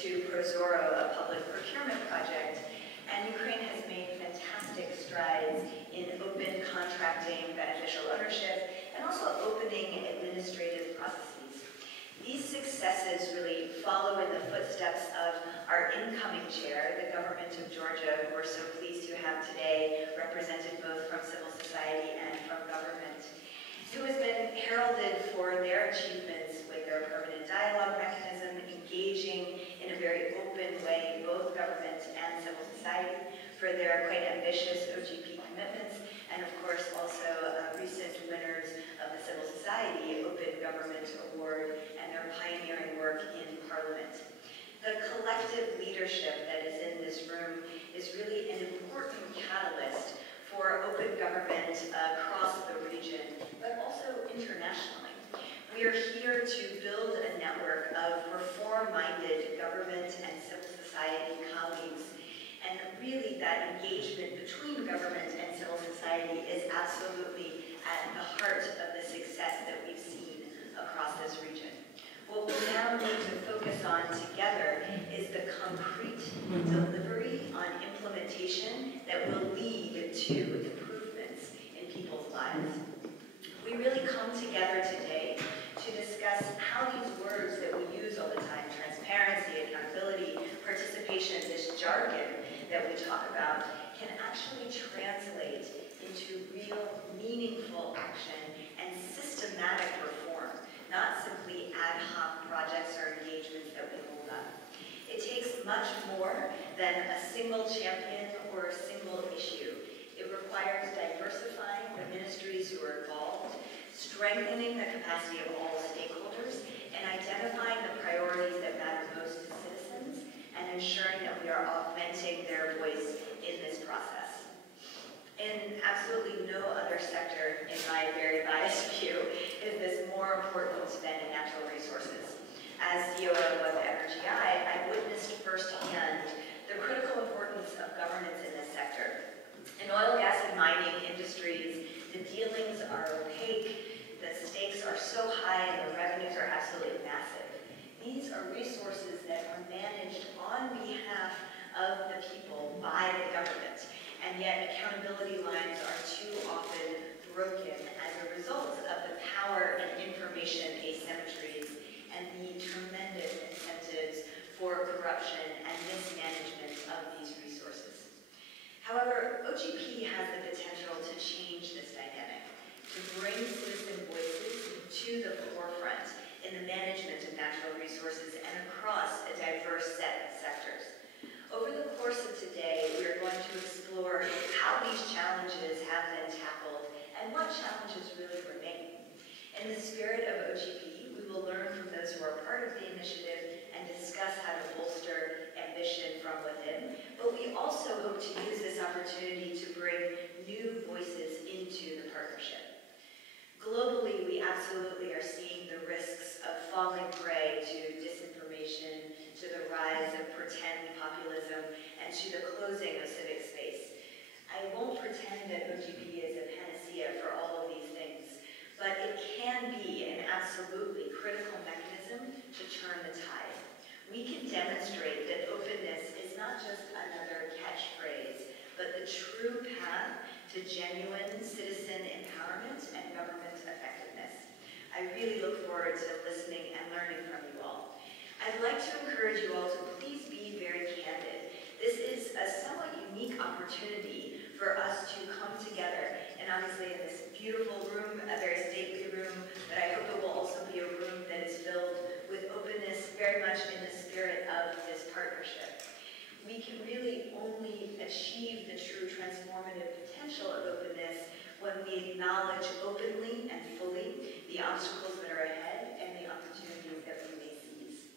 to Prozoro, a public procurement project, and Ukraine has made fantastic strides in open contracting, beneficial ownership, and also opening administrative processes. These successes really follow in the footsteps of our incoming chair, the government of Georgia, who we're so pleased to have today, represented both from civil society and from government, who has been heralded for their achievements with their permanent dialogue mechanism, engaging in a very open way both government and civil society, for their quite ambitious OGP commitments, and of course also recent winners of the Civil Society Open Government Award and their pioneering work in Parliament. The collective leadership that is in this room is really an important catalyst for open government across the region, but also internationally. We are here to build a network of reform-minded government and civil society colleagues. And really that engagement between government and civil society is absolutely at the heart of the success that we've seen across this region. What we'll now need to focus on together is the concrete delivery on implementation that will lead to improvements in people's lives. We really come together today to discuss how these words that we use all the time, transparency, accountability, participation, this jargon that we talk about, can actually translate into real, meaningful action and systematic reform, not simply ad hoc projects or engagements that we hold up. It takes much more than a single champion or a single issue. It requires diversifying the ministries who are involved, strengthening the capacity of all stakeholders, and identifying the priorities that matter most to citizens, and ensuring that we are augmenting their voice in this process. In absolutely no other sector, in my very biased view, is this more important than in natural resources. As CEO of NRGI, I witnessed firsthand the critical importance of governance in this sector. In oil, gas, and mining industries, the dealings are opaque, the stakes are so high, and the revenues are absolutely massive. These are resources that are managed on behalf of the people by the government, and yet accountability lines are too often broken as a result of the power and information asymmetries and the tremendous incentives for corruption and mismanagement of these resources. However, OGP has the potential to change this dynamic, to bring citizen voices to the forefront in the management of natural resources and across a diverse set of sectors. Over the course of today, we are going to explore how these challenges have been tackled and what challenges really remain. In the spirit of OGP, we will learn from those who are part of the initiative and discuss how to bolster ambition from within, but we also hope to use this opportunity to bring new voices into the partnership. Globally, we absolutely are seeing the risks of falling prey to disinformation, to the rise of pretend populism, and to the closing of civic space. I won't pretend that OGP is a panacea for all of these things, but it can be an absolutely critical mechanism to turn the tide. We can demonstrate that openness is not just another catchphrase, but the true path to genuine citizen empowerment and government effectiveness. I really look forward to listening and learning from you all. I'd like to encourage you all to please be very candid. This is a somewhat unique opportunity for us to come together, and obviously in this beautiful room, a very stately room, but I hope it will also be a room that is filled with openness very much in the spirit of this partnership. We can really only achieve the true transformative potential of openness when we acknowledge openly and fully the obstacles that are ahead and the opportunities that we may seize.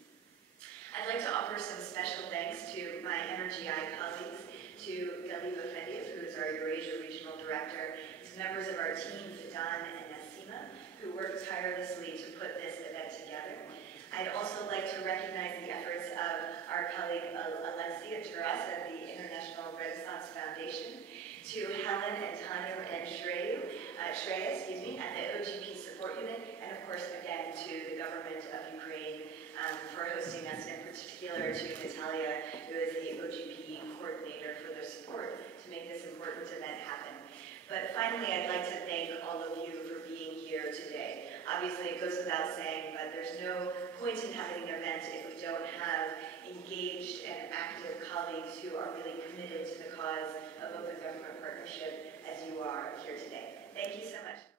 I'd like to offer some special thanks to my NRGI colleagues, to Galib Efendiev, who is our Eurasia Regional Director, to members of our team, Fidan and Nassima, who worked tirelessly to put this event together. I'd also like to recognize the efforts of our colleague Alexia Taras at the International Renaissance Foundation, to Helen and Tanu and Shreya, at the OGP Support Unit, and of course again to the government of Ukraine, for hosting us, and in particular to Natalia, who is the OGP coordinator, for their support to make this important event happen. But finally, I'd like to thank all of you for being here today. Obviously, it goes without saying, but there's no point in having an event if we don't have engaged and active colleagues who are really committed to the cause of open government partnership as you are here today. Thank you so much.